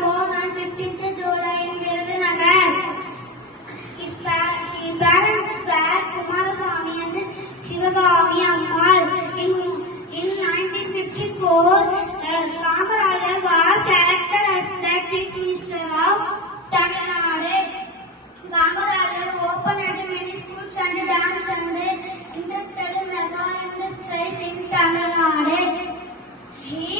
born on 15th July in Virudhunagar. His parents were Kumaraswamy and Shivagami Ammal. In 1954, Kamarajar was elected as the Chief Minister of Tamil Nadu. Kamarajar opened many schools and dams and inducted mega industries in Tamil Nadu. He